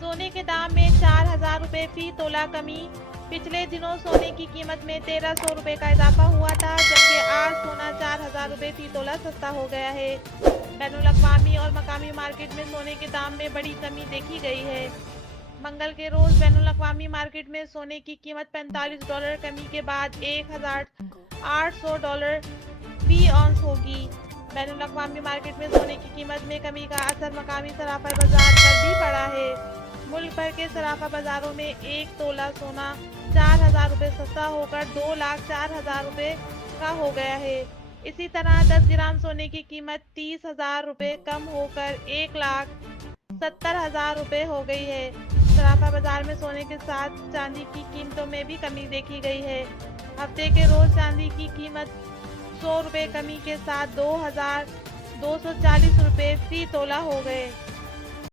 सोने के दाम में 4,000 रुपये फी तोला कमी। पिछले दिनों सोने की कीमत में 1,300 रुपये का इजाफा हुआ था, जबकि आज सोना 4,000 रुपये फी तोला सस्ता हो गया है। बैनुल-अक़वामी और मकामी मार्केट में सोने के दाम में बड़ी कमी देखी गई है। मंगल के रोज बैनुल-अक़वामी मार्केट में सोने की कीमत $45 कमी के बाद $1,800 फी औंस होगी। बैनुल-अक़वामी मार्केट में सोने की कीमत में कमी का असर मकामी सराफा बाजार पर भी पड़ा है। मुल्क भर के सराफा बाजारों में एक तोला सोना 4,000 रुपये सस्ता होकर 2,04,000 रुपये का हो गया है। इसी तरह 10 ग्राम सोने की कीमत 30,000 रुपये कम होकर 1,70,000 रुपये हो गई है। सराफा बाजार में सोने के साथ चांदी की कीमतों में भी कमी देखी गई है। हफ्ते के रोज चांदी की कीमत 100 रुपये कमी के साथ 2,240 रुपये फी तोला हो गए।